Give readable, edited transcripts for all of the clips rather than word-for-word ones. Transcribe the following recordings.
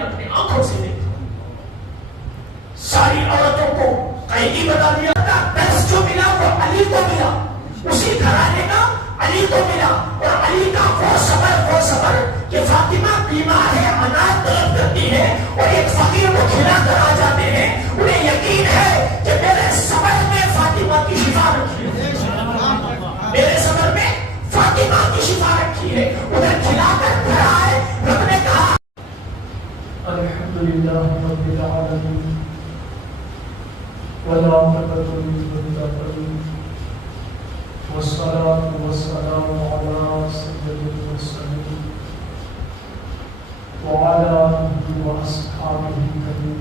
نے اپنی آنکھوں سے دیکھا. ساری عورتوں کو قیدی بنا دیا تھا. درس جو ملا وہ علی کو ملا, اسی گھرانے کا علی کو ملا. اور علی کا وہ صبر کہ فاطمہ بیمار ہے, اناج طلب کرتی ہے اور ایک فقیر کو کھلا کر آ جاتے ہیں. انہیں یقین ہے کہ میرے صبر میں فاطمہ کی شفا رکھی ہے, میرے صبر میں فاطمہ کی شفا رکھی ہے. ادھر کھلا کر گھر آئے. رب نے کہا الحمدللہ رب العالمین والعاقبۃ للمتقین والصلاة والسلام على سيد المرسلين وعلى آله وأصحابه أجمعين.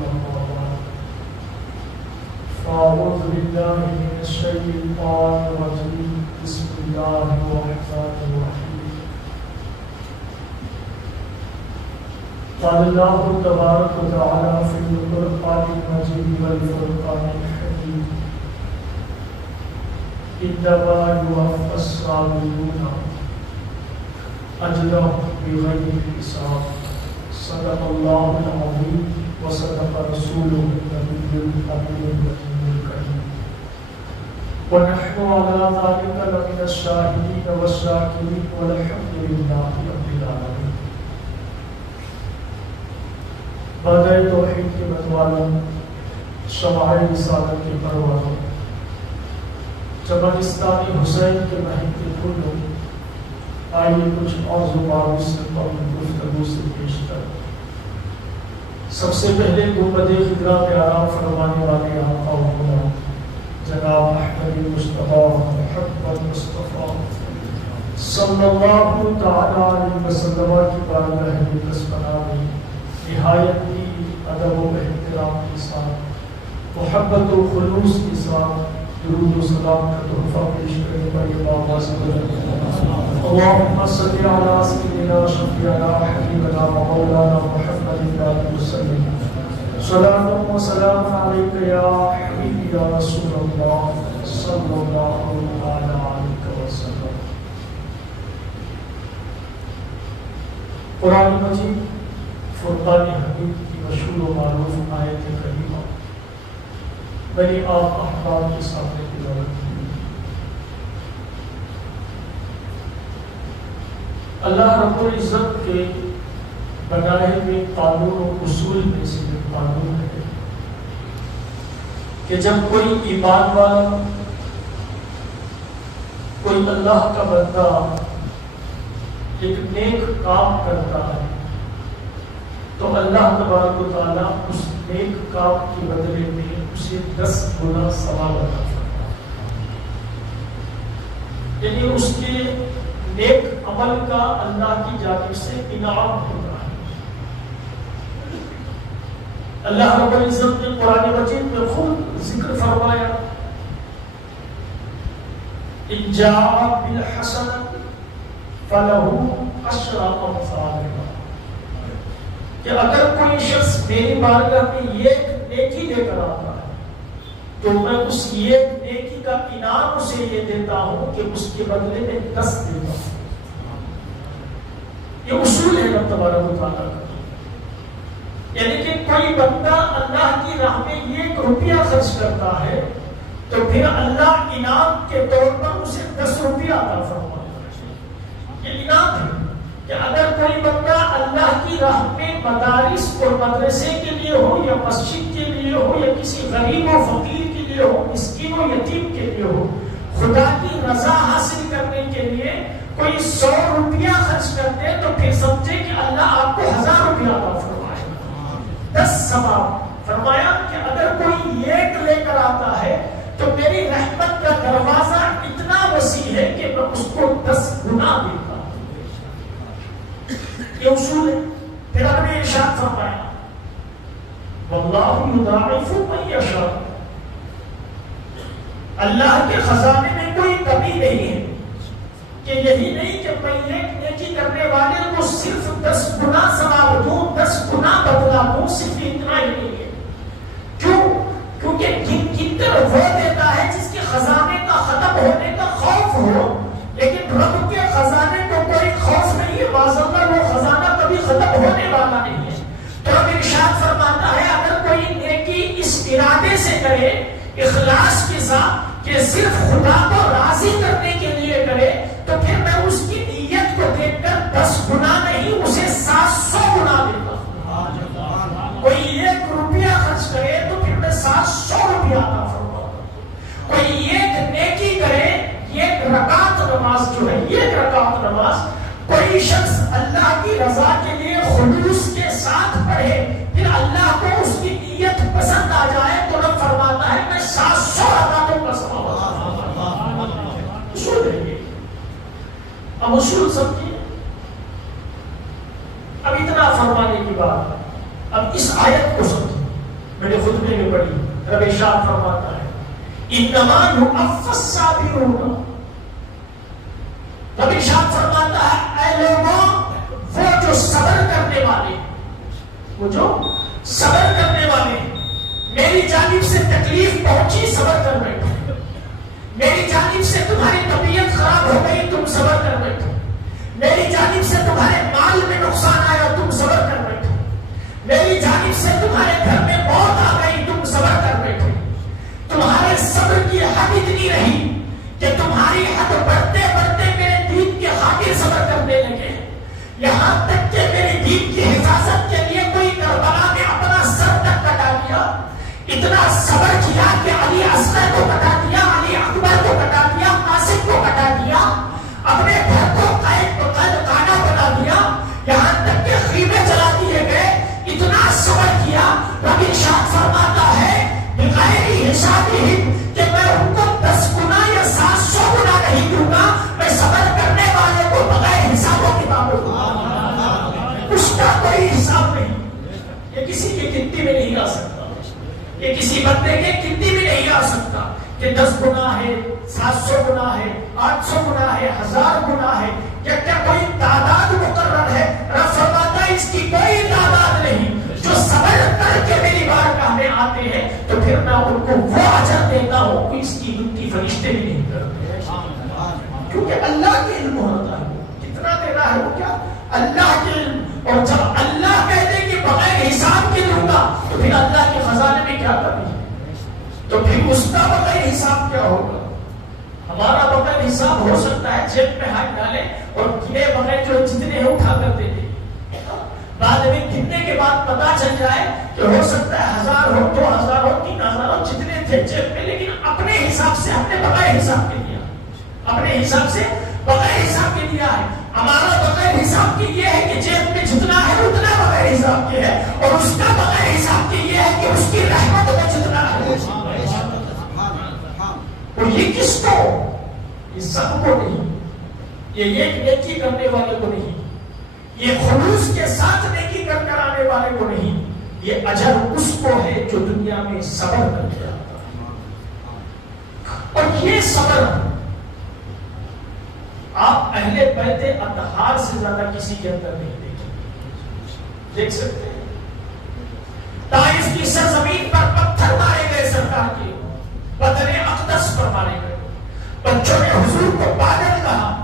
فأعوذ بالله من الشيطان الرجيم. بسم الله الرحمن الرحيم. قال الله تبارك وتعالى في القرآن المجيد والفرقان الحميد إنما يوفى الصابرون أجرهم بغير حساب. صدق الله العظيم وصدق رسوله النبي الأمين الكريم. ونحن على ذلك لمن الشاهدين والشاكرين والحمد لله رب العالمين. بادئ توحید کے متوالوں, شمع رسالت کے پروانوں, چمنستانی حسین کے مہکتے پھولوں, آئیے کچھ موضوعات سے قبل گفتگو سے پیش کر. سب سے پہلے گنبد خضرا پہ آرام فرمانے والے آقا و مولا جناب احمد مصطفیٰ محمد مصطفیٰ صلی اللہ تعالی علیہ وسلم کی بارگاہ مقدس میں نہایت ہی ادب و احترام کے ساتھ, محبت و خلوص کے ساتھ درود و سلام کا تحفہ پیش کرنے پر یہ آواز اللہم صلی علی سیدنا شفیعنا حبیبنا مولانا محمد علیہ وسلم. صلاۃ و سلام علیک یا حبیبی یا رسول اللہ صلی اللہ علیہ وسلم. قرآن مجید فرقان حمید کی مشہور و معروف آیت کریمہ میں نے آپ احباب کے سامنے تلاوت کی. اللہ رب العزت کے بنائے ہوئے قانون و اصول میں سے ایک قانون ہے کہ جب کوئی ایمان والا, کوئی اللہ کا بندہ ایک نیک کام کرتا ہے تو اللہ تبارک و تعالیٰ اس نیک کام کے بدلے میں اسے 10 گنا ثواب عطا فرماتا ہے. یعنی اس کے نیک عمل کا اللہ کی جانب سے انعام ہوتا ہے. اللہ رب العزت نے قرآن مجید میں خود ذکر فرمایا ان جاء بالحسنۃ فلہ عشر امثالها, کہ اگر کوئی شخص میری بارگاہ میں یہ نیکی لے کر آتا ہے تو میں اس یہ نیکی کا انعام اسے یہ دیتا ہوں کہ اس کے بدلے میں 10 دیتا ہوں. یہ اصول ہے رب تبارک و تعالیٰ کا. یعنی کہ کوئی بندہ اللہ کی راہ میں 1 روپیہ خرچ کرتا ہے تو پھر اللہ انعام کے طور پر اسے 10 روپیہ عطا فرماتا ہے. یہ انعام ہے کہ اگر کوئی بندہ اللہ کی راہ میں مدارس اور مدرسے کے لیے ہو یا مسجد کے لیے ہو یا کسی غریب و فقیر کے لیے ہو, مسکین و یتیم کے لیے ہو, خدا کی رضا حاصل کرنے کے لیے کوئی 100 روپیہ خرچ کرتے تو پھر سمجھے کہ اللہ آپ کو 1000 روپیہ عطا فرمائے گا, 10 ثواب. فرمایا کہ اگر کوئی 1 لے کر آتا ہے تو میری رحمت کا دروازہ اتنا وسیع ہے کہ میں اس کو 10 گنا دیتا ہوں. یہ اصول ہے. پھر آپ نے ارشاد فرمایا واللہ یضاعف من یشاء, اللہ کے خزانے میں کوئی کمی نہیں ہے کہ یہی نہیں کہ میں ایک نیکی کرنے والے کو صرف 10 گنا ثواب دوں, 10 گنا بدلا دوں, صرف اتنا ہی نہیں ہے. کیوں؟ کیونکہ جتنے وہ دیتا ہے جس کے خزانے کا ختم ہونے کا خوف ہو, لیکن رب کے خزانے کو کوئی خوف نہیں ہے. معاذ اللہ وہ خزانہ کبھی ختم ہونے والا نہیں ہے. تو رب سے کرے، اخلاص کے ساتھ کہ صرف خدا کو راضی کرنے کے لیے کرے، تو پھر میں اس کی نیت کو دیکھ کر 10 گنا نہیں اسے 700 گنا دیتا ہوں۔ کوئی 1 روپیہ خرچ کرے تو پھر میں 700 روپیہ عطا فرماتا ہوں۔ کوئی 1 نیکی کرے، 1 رکعت نماز جو ہے، 1 رکعت نماز کوئی شخص اللہ کی رضا کے لیے خلوص کے ساتھ پڑھے، پھر اللہ کو اس کی نیت پسند آ جائے تو رب فرماتا ہے میں 700 رکعتوں کا ثواب اصول ہے۔ اب اصول سمجھیے، اب اتنا فرمانے کی بات، اب اس آیت کو سمجھیں، میں نے خطبے میں پڑھی، رب ارشاد فرماتا ہے انما یوفی الصابرون، رب ارشاد فرماتا ہے اے لوگوں وہ جو صبر کرنے والے، وہ جو صبر کرنے والے، میری جانب سے تکلیف پہنچی صبر کر بیٹھو، میری جانب سے تمہاری طبیعت خراب ہو گئی تم صبر کر بیٹھو، میری جانب سے تمہارے مال میں نقصان آیا تم صبر کر بیٹھو، میری جانب سے تمہارے گھر میں موت آ گئی تم صبر کر بیٹھو، تمہارے صبر کی حد اتنی رہی کہ تمہاری حد بڑھتے بڑھتے میرے دین کے خاطر صبر کرنے لگے، یہاں تک کہ میرے دین کی حفاظت کے لیے کوئی کربلا میں اپنا سر تک کٹا دیا، اتنا صبر کیا کہ علی اصغر کو کٹا دیا، علی اکبر کو کٹا دیا، قاسم کو کٹا دیا، اپنے گھر کو کانا بنا دیا، یہاں تک کہ خیمے جلا دیے گئے، اتنا صبر کیا۔ رب ارشاد فرماتا ہے بغیر حساب کہ میں ان کو 10 گنا یا 700 گنا نہیں دوں گا، میں صبر کرنے والے کو بغیر حساب و کتاب دوں گا، اس کا کوئی حساب نہیں، یہ کسی کی گنتی میں نہیں آ سکتا، یہ کسی بندے کے گنتی میں نہیں آ سکتا کہ 10 گنا ہے، 700 گنا ہے، 800 گنا ہے، 1000 گنا ہے، کیا کوئی تعداد مقرر ہے؟ رب فرماتا ہے اس کی کوئی تعداد نہیں، جو صبر کر کے میری بارگاہ میں آتے ہیں تو پھر میں ان کو وہ اجر دیتا ہوں کہ اس کی گنتی فرشتے بھی نہیں کرتے، کیونکہ اللہ کے علم ہوتا ہے کتنا دینا ہے، وہ کیا اللہ کے علم، اور جب اللہ کہتے کہ بغیر حساب کے دوں گا تو پھر اللہ کے خزانے میں کیا کمی ہے، تو پھر اس کا بغیر حساب کیا ہوگا؟ ہمارا بغیر حساب ہو سکتا ہے جیب میں ہاتھ ڈالے اور گنے بغیر جو جتنے ہیں اٹھا کر دے دیں، بعد میں گننے کے بعد پتا چل جائے کہ ہو سکتا ہے 1000 ہو، 2000 ہو، 3000 ہو، جتنے تھے جیب میں، لیکن اپنے حساب سے ہم نے بغیر حساب کے دیا، اپنے حساب سے بغیر حساب کے دیا ہے۔ ہمارا بغیر حساب کی یہ ہے کہ جیب میں جتنا ہے اتنا بغیر حساب کے ہے، اور اس کا بغیر حساب کی یہ ہے کہ اس کی رحمت میں جتنا ہے، اور یہ کس کو؟ یہ سب کو نہیں، یہ ایک نیکی کرنے والے کو نہیں، یہ خلوص کے ساتھ نیکی کر کر آنے والے کو نہیں، یہ اجر اس کو ہے جو دنیا میں صبر کر کے آتا ہے۔ اور یہ صبر آپ اہل بیت اطہار سے زیادہ کسی کے اندر نہیں دیکھ سکتے ہیں۔ طائف کی سرزمین پر پتھر مارے گئے سرکار کے، بدر اقدس پر مارے گئے، بچوں نے حضور کو پاگل کہا،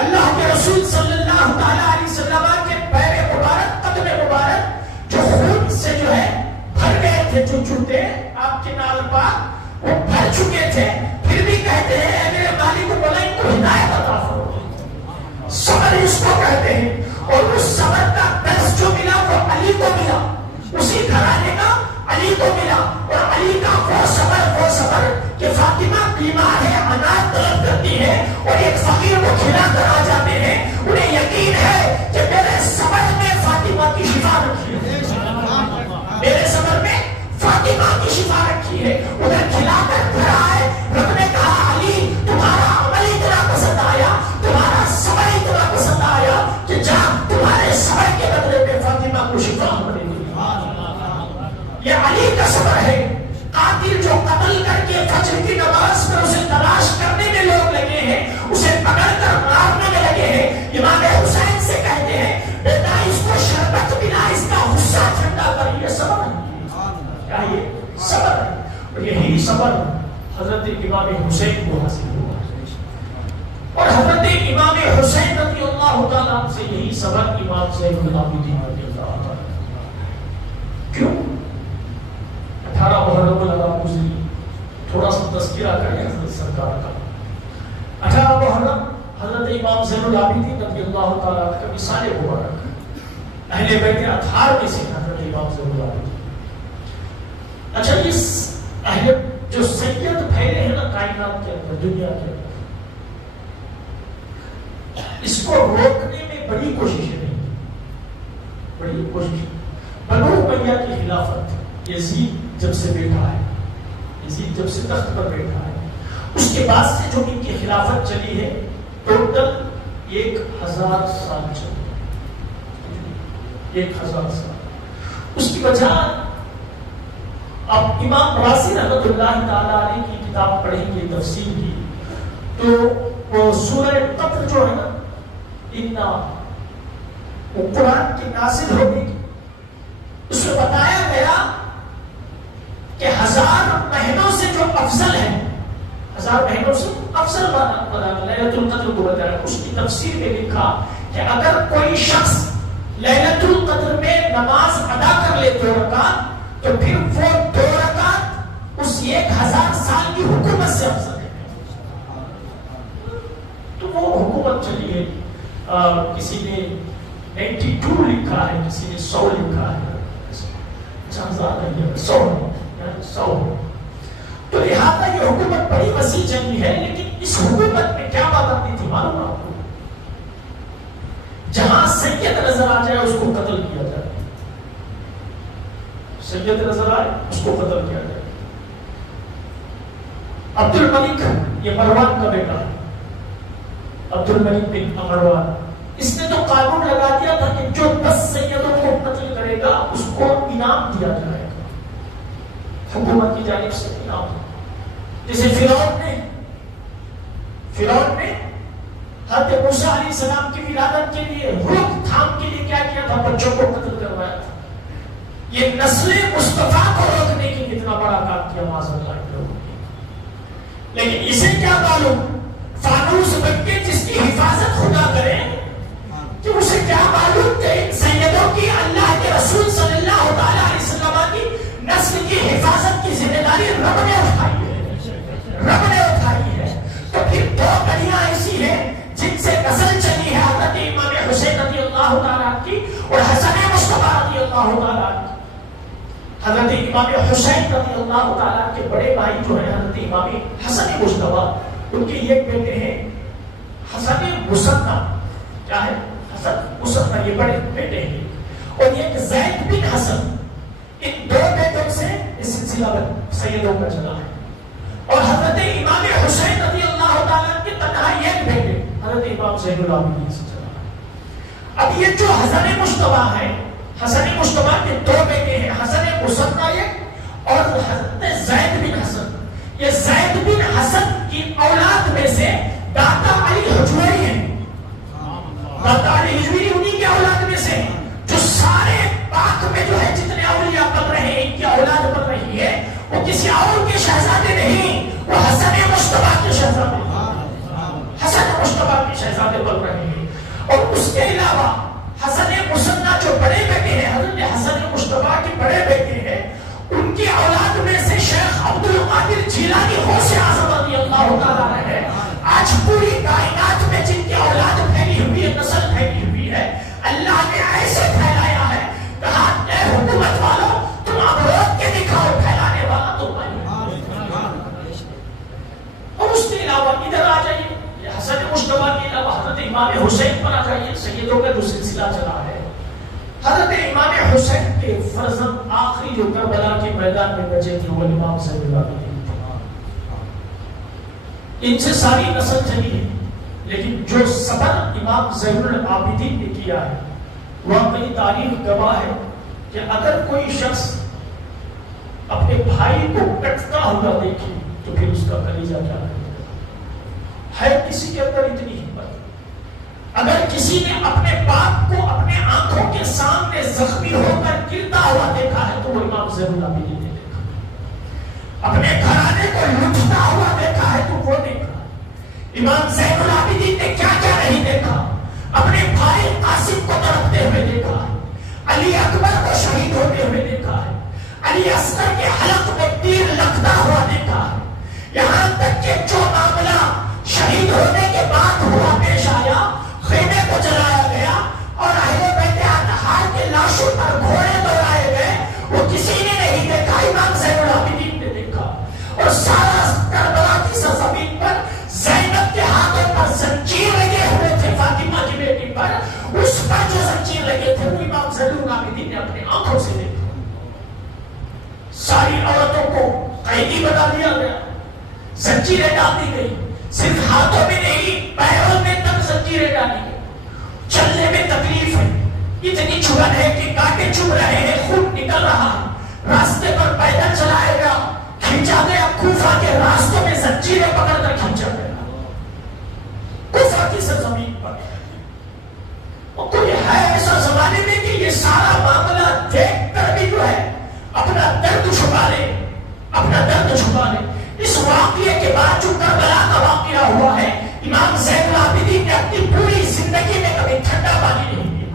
اللہ کے رسول صلی اللہ تعالیٰ علیہ وسلم کے پیر مبارک، قدم مبارک جو خون سے جو ہے بھر گئے تھے، جو جوتے آپ کے نال پاک وہ بھر چکے تھے، پھر بھی کہتے ہیں اے میرے مالک کو بولا ان کو ہدایت عطا فرما۔ صبر اس کو کہتے ہیں، اور اس صبر کا درس جو ملا وہ علی کو ملا، اسی گھرانے کا علی کو ملا، اور علی کا وہ صبر کہ فاطمہ بیمار ہے، اناج طلب کرتی ہے اور ایک فقیر کو کھلا کر آ جاتے ہیں، انہیں یقین ہے کہ میرے صبر میں فاطمہ کی شفا رکھی ہے، میرے صبر میں فاطمہ کی شفا رکھی ہے، انہیں کھلا کر گھر آئے، رب نے کہا علی تمہارا عمل اتنا پسند آیا، تمہارا صبر اتنا پسند آیا کہ جا تمہارے صبر کے بدلے میں فاطمہ کو شفا ملے گی۔ یہ علی کا صبر ہے۔ قاتل جو قتل کر کے فجر کی نماز میں اسے تلاش کرنے میں لوگ لگے ہیں، اسے پکڑ کر مارنے میں لگے ہیں، امام حسین سے کہتے ہیں بیٹا اس کو شربت پلا، اس کا غصہ ٹھنڈا کر، یہ صبر ہے، کیا یہ صبر ہے؟ اور یہی صبر حضرت امام حسین کو حاصل ہوا، اور حضرت امام حسین رضی اللہ تعالیٰ عنہ سے یہی صبر امام زین العابدین رضی اللہ تعالیٰ عنہ۔ کیوں؟ 18 محرم سرکار کا 18 محرم حضرت امام زین العابدین رضی اللہ تعالیٰ عنہ کا مثال مبارک اہل بیت اطہار میں سے حضرت امام زین العابدین. اچھا اس اہل جو سید پھیلے ہیں نا کائنات کے اندر دنیا کے اندر اس کو روکنے میں بڑی کوششیں نہیں بڑی کوشش. بنو امیہ کی خلافت یزید جب سے بیٹھا ہے یزید جب سے تخت پر بیٹھا ہے اس کے بعد سے جو ان کی خلافت چلی ہے ٹوٹل 1000 سال چلی 1000 سال. اس کی وجہ اب امام رازی رحمۃ اللہ تعالیٰ علیہ کی کتاب پڑھیں گے تفسیر کی تو وہ سورہ قطر جو ہے نا اتنا وہ قرآن کی نازل ہونے کی اس میں بتایا گیا کہ 1000 مہینوں سے جو افضل ہے 1000 مہینوں سے افضل لیلۃ القدر کو بتایا. اس کی تفسیر میں لکھا کہ اگر کوئی شخص لیلۃ القدر میں نماز ادا کر لے 2 رکعت تو پھر وہ 2 رکعت اس 1000 سال کی حکومت سے افضل ہے. تو وہ حکومت چلی ہے. کسی نے 92 لکھا ہے کسی نے 100 لکھا ہے 100. تو لہٰذا یہ حکومت بڑی وسیع چلی ہے. لیکن اس حکومت میں کیا بات آتی تھی معلوم آپ کو؟ جہاں سید نظر آ جائے اس کو قتل کیا جائے. سید نظر آئے اس کو قتل کیا جائے. عبد الملک یہ مروان کا بیٹا ہے عبد الملک بن مروان. اس نے تو قانون لگا دیا تھا کہ جو 10 سیدوں کو قتل کرے گا اس کو انعام دیا جائے گا حکومت کی جانب سے انعام. جیسے فرعون نے حضرت موسیٰ علیہ السلام کی ولادت کے لیے روک تھام کے لیے کیا کیا تھا بچوں کو قتل کروایا تھا. یہ نسل مصطفیٰ کو روکنے کے لیے اتنا بڑا کام کیا معاذ اللہ کے لوگوں نے. لیکن اسے کیا معلوم فانوس بن کے جس کی حفاظت خدا کرے کہ اسے کیا معلوم کہ ان سیدوں کی اللہ کے رسول صلی اللہ علیہ وسلم کی نسل کی حفاظت کی ذمہ داری رب نے اٹھائی ہے. تو پھر 2 گھڑیاں ایسی ہیں جن سے نسل چلی ہے حضرت امام حسین رضی اللہ تعالیٰ کی اور حسن مصطفیٰ رضی اللہ تعالیٰ کی. حضرت امام حسین رضی اللہ تعالیٰ کے بڑے بھائی جو ہیں حضرت امام حسن مصطفیٰ ان کے یہ بیٹے ہیں حسن مصطفیٰ. کیا ہے حسن مصطفیٰ یہ بڑے بیٹے ہیں. اور یہ زید بن حسن ان 2 بیٹوں سے اس سلسلہ سیدوں کا چلا ہے. اور حضرت امام حسین رضی اللہ تعالیٰ کے تنہا ایک بیٹے حضرت امام زین العابدین سے چلا ہے. اب یہ جو حسن مصطفیٰ ہے حسن مصطفیٰ کے 2 بیٹے ہیں حسن مصطفیٰ اور حضرت زید بن حسن. یہ زید بن حسن کی اولاد میں سے داتا علی حجویری ہیں. داتا علی حجویری انہی کی اولاد میں سے جو سارے پاک میں جو ہے جتنے اولیاء پل رہے ہیں ان کی اولاد پل رہی ہے وہ کسی اور کے شہزادے نہیں وہ حسن مصطفیٰ کے شہزادے حسن مصطفیٰ کے شہزادے پل رہے ہیں. اور اس کے علاوہ حسن مصطفیٰ جو بڑے بیٹے ہیں حضرت حسن مصطفیٰ کے بڑے بیٹے ہیں ان کی اولاد میں سے شیخ عبد القادر جیلانی غوث اعظم رضی اللہ تعالیٰ عنہ ہے. آج پوری کائنات میں جن کی اولاد پھیلی ہوئی ہے نسل پھیلی ہوئی ہے اللہ نے ایسے پھیلایا ہے کہا اے حکومت والوں تم اب روک کے دکھاؤ پھیلانے والا تو اور اس کے علاوہ ادھر آ جائیے حسن مصطفیٰ کے علاوہ حضرت امام حسین پر آ جائیے. سیدوں کا جو سلسلہ چلا ہے حضرت امام حسین کے فرزند آخری جو کربلا کے میدان میں بچے تھے وہ امام زین العابدین. ان سے ساری نسل چلی ہے لیکن جو صبر امام زین العابدین نے کیا ہے واقعی تاریخ گواہ ہے کہ اگر کوئی شخص اپنے بھائی کو کٹتا ہوا دیکھے تو پھر اس کا کلیجہ کیا ہے کسی کے اندر اتنی ہمت. اگر کسی نے اپنے باپ کو اپنے آنکھوں کے سامنے زخمی ہو کر گرتا ہوا دیکھا ہے تو وہ امام زین العابدین نے دیکھا. اپنے گھرانے کو لٹتا ہوا دیکھا ہے تو وہ دیکھا. امام زین العابدین نے کیا کیا نہیں دیکھا. اپنے بھائی قاسم کو تڑپتے ہوئے دیکھا ہے. علی اکبر کو شہید ہوتے ہوئے دیکھا ہے. علی اصغر کے حلق میں تیر لگتا ہوا دیکھا ہے. یہاں تک کہ جو معاملہ شہید ہونے کے بعد ہوا پیش آیا، خیمے کو جلایا گیا اور اہل بیت اطہار کے لاشوں پر گھوڑے دوڑائے گئے، وہ کسی نے نہیں دیکھا، امام زین العابدین نے دیکھا۔ اور سارا کربلا کی سرزمین پر زینب کے ہاتھوں پر زنجیر لگے ہوئے تھے، فاطمہ کی بیٹی پر، اس پر جو زنجیر لگے تھے وہ امام زین العابدین نے اپنی آنکھوں سے دیکھا۔ ساری عورتوں کو قیدی بنا دیا گیا، زنجیریں ڈال دی گئی، صرف ہاتھوں میں نہیں پیروں میں تک زنجیریں ڈالی گئی۔ چلنے میں تکلیف ہے، اتنی چبھن ہے کہ کانٹے چبھ رہے ہیں، خون نکل رہا ہے، راستے پر پیدل چلایا گیا، کھینچا گیا، کوفہ کے راستوں میں زنجیریں پکڑ کر کھینچا گیا، کوفہ کی سرزمین پر۔ اور کوئی ہے ایسا زمانے میں کہ یہ سارا معاملہ دیکھ کر بھی جو ہے اپنا درد چھپا لے، اپنا درد چھپا لے۔ اس واقعے کے بعد جو کربلا کا واقعہ ہوا ہے، امام زین العابدین نے اپنی پوری زندگی میں کبھی ٹھنڈا پانی نہیں پیا،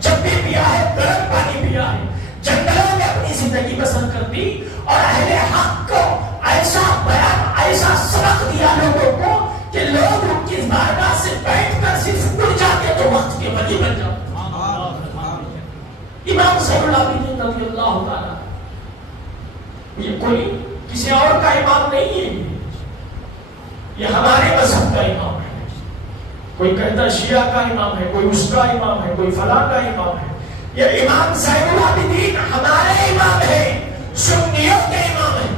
جب بھی پیا ہے گرم پانی پیا ہے، جنگلوں میں اپنی زندگی بسر کر دی، اور اہل حق کو ایسا بیان، ایسا سبق دیا لوگوں کو کہ لوگ ان کی بارگاہ سے بیٹھ کر صرف اڑ جاتے تو وقت کے ولی بن جاتے۔ امام زین العابدین رضی اللہ تعالیٰ، یہ کوئی کسی اور کا امام نہیں ہے، یہ ہمارے مذہب کا امام ہے۔ کوئی کہتا شیعہ کا امام ہے، کوئی اس کا امام ہے، کوئی فلاں کا امام ہے۔ یہ امام زین العابدین ہمارے امام ہیں، سنیوں کے امام ہیں۔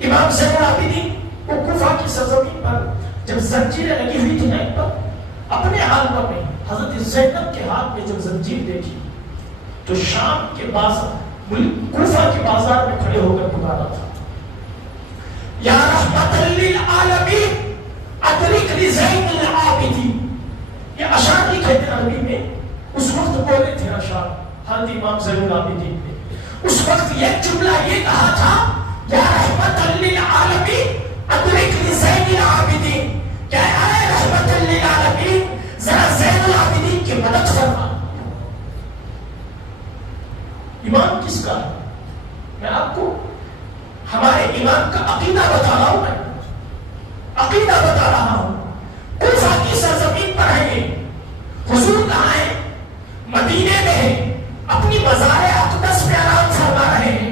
امام زین العابدین کو کوفہ کی سرزمین پر جب زنجیریں لگی ہوئی تھی نیک پر، اپنے حالتوں میں حضرت زینب کے ہاتھ میں جب زنجیر دیکھی تو شام کے بازار، کوفہ کے بازار میں کھڑے ہو کر پکارا تھا، یا رحمت للعالمین ادرک لزین العابدین۔ یہ اشعار لکھے تھے عربی میں، اس وقت بولے تھے اشعار حضرت امام زین العابدین نے۔ اس وقت یہ جملہ یہ کہا تھا، یا رحمت للعالمین ادرک لزین العابدین، کہ اے رحمت للعالمین ذرا زین العابدین کی مدد فرما۔ امام کس کا ہے؟ میں آپ کو ہمارے امام کا عقیدہ بتا رہا ہوں، میں عقیدہ بتا رہا ہوں۔ کوفہ کی سرزمین پر ہے یہ، حضور کہاں ہے؟ مدینے میں ہے، اپنی مزار اقدس میں آرام فرما رہے ہیں۔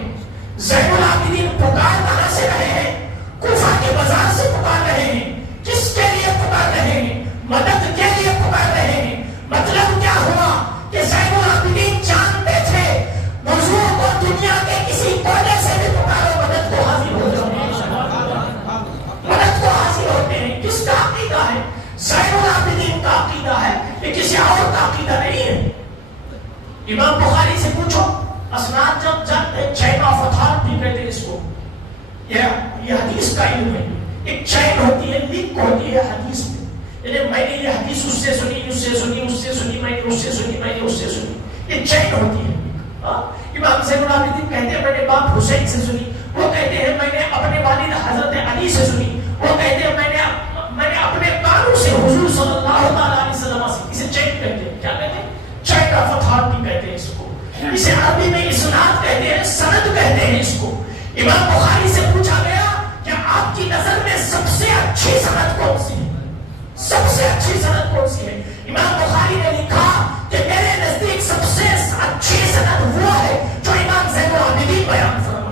زین العابدین پکار کہاں سے رہے ہیں؟ کوفہ کے بازار سے پکار رہے ہیں۔ کس کے لیے پکار رہے ہیں؟ مدد کے لیے پکار رہے ہیں۔ مطلب کیا ہوا کہ زین العابدین جانتے تھے موضوع کو دنیا کے کسی کونے سے بھی پکارو، مدد کو حاضر ہو جاتے ہیں، مدد کو حاضر ہوتے ہیں۔ کس کا عقیدہ ہے؟ زین العابدین کا عقیدہ ہے، یہ کسی اور کا عقیدہ نہیں ہے۔ امام بخاری سے پوچھو، اسناد جب چین آف اتھارٹی کہتے ہیں اس کو، یہ حدیث کا علم ہے۔ ایک چین ہوتی ہے، لنک ہوتی ہے حدیث میں، یعنی میں نے یہ حدیث اس سے سنی، اس سے سنی، اس سے سنی، میں نے اس سے سنی، میں نے اس سے سنی، یہ چین ہوتی ہے۔ امام زین العابدین کہتے ہیں میں نے باپ حسین سے سنی، وہ کہتے ہیں میں نے اپنے والد حضرت علی سے سنی، وہ کہتے ہیں میں نے اپنے کانوں سے حضور صلی اللہ علیہ وسلم سے۔ اسے چین کہتے ہیں، کیا کہتے ہیں؟ چین آف اتھارٹی کہتے ہیں اس کو۔ اسے عربی میں اسناد کہتے ہیں، سند کہتے ہیں اس کو۔ امام بخاری سے پوچھا گیا کہ آپ کی نظر میں سب سے اچھی سند کون سی ہے؟ سب سے اچھی سند کون سی ہے؟ امام بخاری نے لکھا کہ میرے نزدیک سب سے اچھی سند وہ ہے جو امام زین العابدین بیان فرمائے۔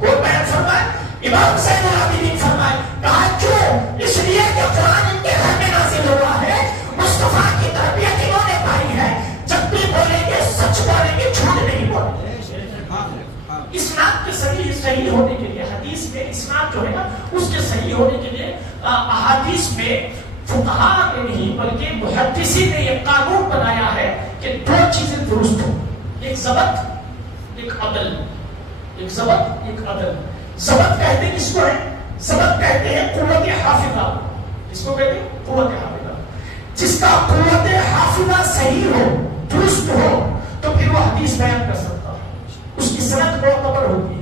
وہ بیان فرمائے، امام زین العابدین فرمائے، کہا کیوں؟ اس لیے کہ قرآن ان کے گھر میں نازل ہوا ہے، مصطفیٰ کی تربیت انہوں نے پائی ہے، جب بھی بولیں گے سچ بولیں گے، جھوٹ نہیں بولیں گے۔ اسناد کے صحیح ہونے کے لیے، حدیث میں اسناد جو ہے نا اس کے صحیح ہونے کے لیے احادیث میں فقہاء نے نہیں بلکہ محدثین نے یہ قانون بنایا ہے کہ دو چیزیں درست ہوں، ایک ضبط ایک عدل، ایک ضبط ایک عدل۔ ضبط کہتے ہیں کس کو ہے؟ ضبط کہتے ہیں قوت حافظہ، اس کو کہتے ہیں قوت حافظہ۔ جس کا قوت حافظہ صحیح ہو، درست ہو، تو پھر وہ حدیث بیان کر سکتا ہے، اس کی سند معتبر ہوتی ہے۔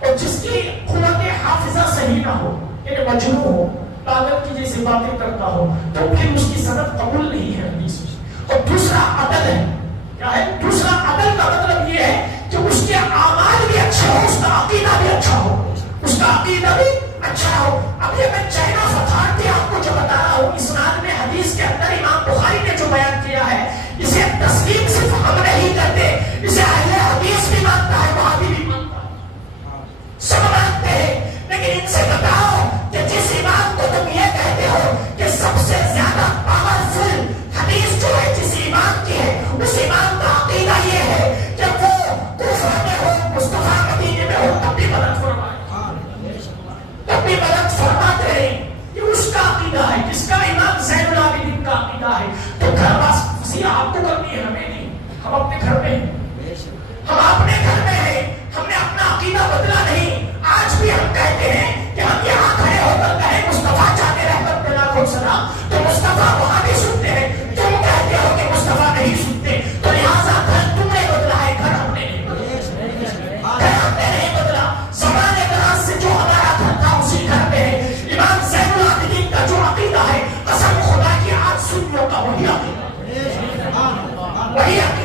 اور جس کی قوت حافظہ صحیح نہ ہو، یعنی مجنون ہو، پاگل کی جیسی باتیں کرتا ہو، تو پھر اس کی سند قبول نہیں ہے حدیث میں۔ اور دوسرا عدل ہے، کیا ہے؟ دوسرا عدل کا مطلب یہ ہے کہ اس کے اعمال بھی اچھے ہو، اس کا عقیدہ بھی اچھا ہو۔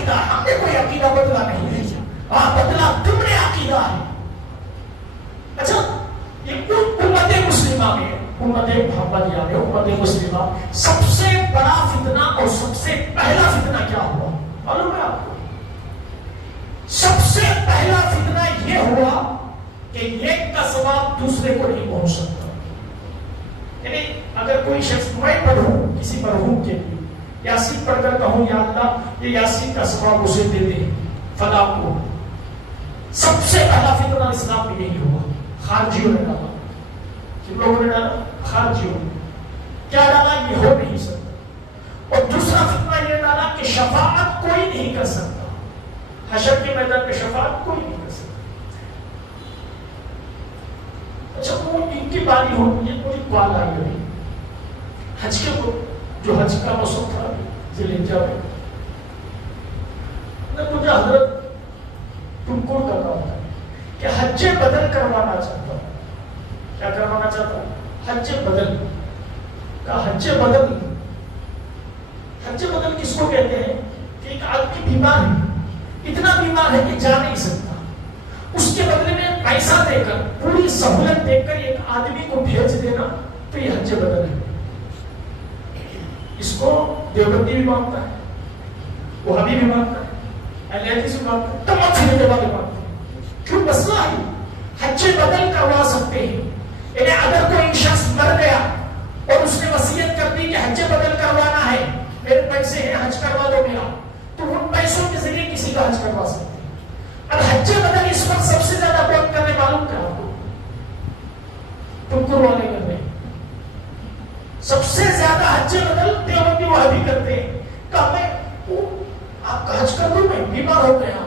عقیدہ ہے، ہم نے کوئی عقیدہ بدلا نہیں ہے، ہاں بدلا تم نے عقیدہ ہے۔ اچھا یہ امت مسلمہ میں، امت محمدیہ میں، امت مسلمہ سب سے بڑا فتنہ اور سب سے پہلا فتنہ کیا ہوا معلوم ہے آپ کو؟ سب سے پہلا فتنہ یہ ہوا کہ ایک کا ثواب دوسرے کو نہیں پہنچ سکتا۔ یعنی اگر کوئی شخص میں پڑھوں کسی مرحوم کے لیے یاسین پڑھ کر کہوں یا اللہ یہ یاسین کا ثواب اسے دے دے فلاں کو، سب سے پہلا فتنہ اسلام میں یہی ہوا، خارجیوں نے ڈالا۔ کن لوگوں نے ڈالا؟ خارجیوں نے۔ کیا ڈالا؟ یہ ہو نہیں سکتا۔ اور دوسرا فتنہ یہ ڈالا کہ شفاعت کوئی نہیں کر سکتا، حشر کے میدان میں شفاعت کوئی نہیں کر سکتا۔ اچھا وہ ان کی باری ہو، یہ پوری بال آئی ہوئی حج کے جو حج کا موسم تھا ذی الحجہ میں مجھے حضرت تم کو کا کہا تھا کہ حج بدل کروانا چاہتا ہوں۔ کیا کروانا چاہتا ہوں؟ حج بدل کا حج بدل۔ حج بدل کس کو کہتے ہیں؟ کہ ایک آدمی بیمار ہے، اتنا بیمار ہے کہ جا نہیں سکتا، اس کے بدلے میں پیسہ دے کر پوری سہولت دے کر ایک آدمی کو بھیج دینا، تو یہ حج بدل ہے۔ اس کو دیوبندی بھی مانتا ہے، وہابی بھی مانتا ہے، اہل حدیث بھی مانتا ہے، تمام فرقے والے مانتے ہیں۔ کیوں؟ مسئلہ ہے حج بدل کروا سکتے ہیں۔ یعنی اگر کوئی شخص مر گیا اور اس نے وصیت کر دی کہ حج بدل کروانا ہے، میرے پیسے ہیں حج کروا دو میرا، تو ان پیسوں کے ذریعے کسی کا حج کروا سکتے ہیں۔ اب حج بدل اس وقت سب سے زیادہ بہت کرنے معلوم کیا آپ کو؟ تم قربانے کر رہے ہیں سب سے زیادہ حج بدل دیوبندی وہابی کرتے ہیں کہ میں آپ کا حج کر دوں، میں بیمار ہو گیا،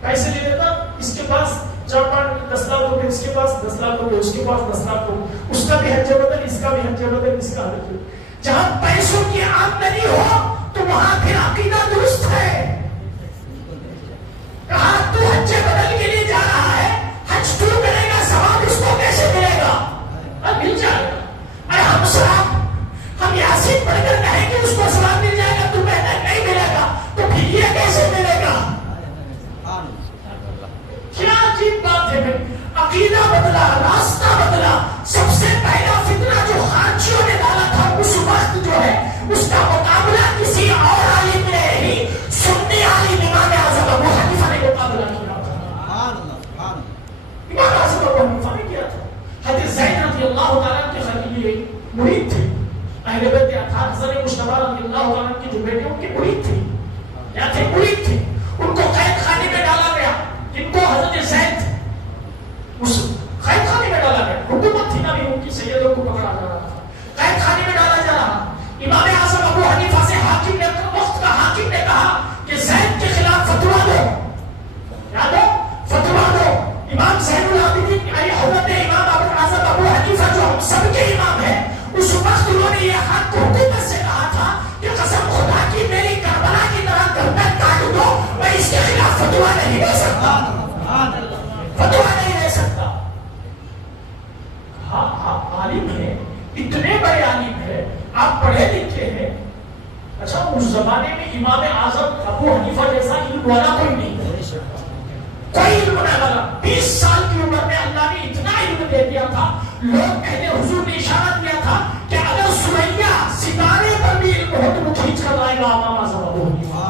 پیسے لے لیتا، اس کے پاس 4-5-10 لاکھ روپے، اس کے پاس 10 لاکھ روپے، اس کے پاس 10 لاکھ روپے، اس کا بھی حج بدل، اس کا بھی حج بدل، اس کا حج بدل۔ جہاں پیسوں کی آمدنی ہو تو وہاں پھر عقیدہ درست ہے۔ کہا تو حج بدل کے لیے جا رہا ہے، حج تو کرے گا، ثواب اس کو کیسے ملے گا؟ مل جائے گا۔ ارے ہم صاحب ہم یاسین پڑھ کر کہیں کہ اس کو ثواب مل جائے گا، تمہیں نہیں ملے گا، تو پھر یہ کیسے ملے گا؟ کیا عجیب بات ہے بھائی، عقیدہ بدلا، راستہ بدلا۔ سب سے پہلا فتنہ جو خارجیوں نے ڈالا تھا اس وقت جو ہے اس کا مقابلہ کسی اور عالم نے نہیں، سنی عالم امام اعظم ابو حنیفہ نے مقابلہ کیا تھا۔ امام اعظم ابو حنیفہ نے کیا تھا۔ حضرت زید رضی اللہ تعالیٰ کے خلیل مرید تھے، اہل بیت اطہار حضرت مجتبی رضی اللہ تعالیٰ کی جو بیٹے ان کے مرید تھے، یا تھے مرید تھے، ان کو قید خانے میں ڈالا گیا، جن کو حضرت زید اس قید خانے میں ڈالا گیا، حکومت تھی نا بھی ان کی، سیدوں کو پکڑا جا رہا تھا، قید خانے میں ڈالا جا رہا۔ امام اعظم ابو حنیفہ سے حاکم نے، وقت کا حاکم نے کہا کہ زید کے خلاف فتوا دو، کیا دو؟ فتوا دو۔ امام زین العابدین حضرت امام اعظم ابو حنیفہ جو ہم سب کے امام ہیں، اس وقت انہوں نے یہ حق حکومت سے کہا تھا کہ قسم خدا کی میری کربلا کی طرح گردن کاٹ دو، میں اس کے خلاف فتوا نہیں دے سکتا، فتوا نہیں دے سکتا۔ ہاں آپ عالم ہیں، اتنے بڑے عالم ہیں، آپ پڑھے لکھے ہیں۔ اچھا اس زمانے میں امام اعظم ابو حنیفہ جیسا علم والا کوئی نہیں، کوئی علم نہ والا۔ 20 سال کی عمر میں اللہ نے اتنا علم دے دیا تھا، لوگ کہتے حضور نے اشارہ دیا تھا کہ اگر سمیہ ستارے پر بھی علم ہو تو وہ کھینچ کر لائے گا امام اعظم ابو حنیفہ،